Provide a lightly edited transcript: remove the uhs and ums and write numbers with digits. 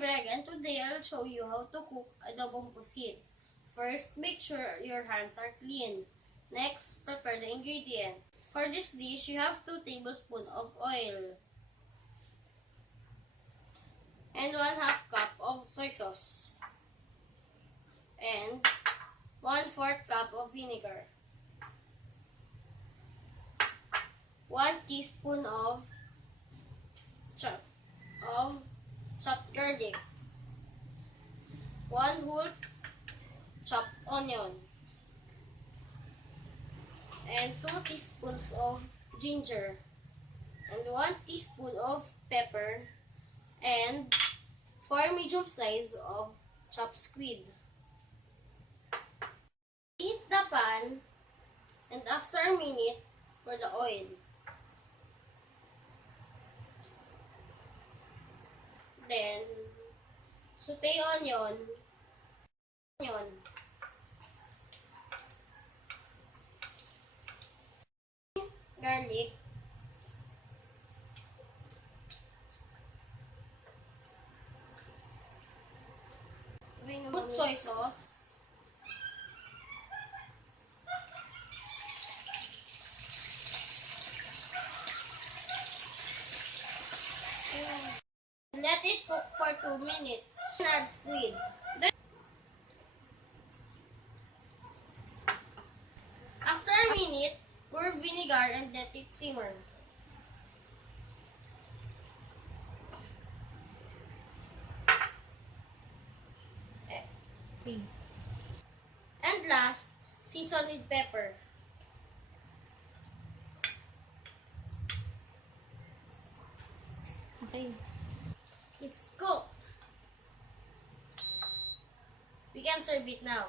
Greg, and today I'll show you how to cook adobong pusit. First, make sure your hands are clean. Next, prepare the ingredients. For this dish, you have 2 tablespoons of oil and 1/2 cup of soy sauce and 1/4 cup of vinegar, 1 teaspoon of chopped garlic, 1 whole chopped onion, and 2 teaspoons of ginger, and 1 teaspoon of pepper, and 4 medium size of chopped squid. Heat the pan, and after a minute, pour the oil. Then, saute onion, garlic, put soy sauce, let it cook for 2 minutes. Add squid. After a minute, pour vinegar and let it simmer. And last, season with pepper. Okay. It's cooked. We can serve it now.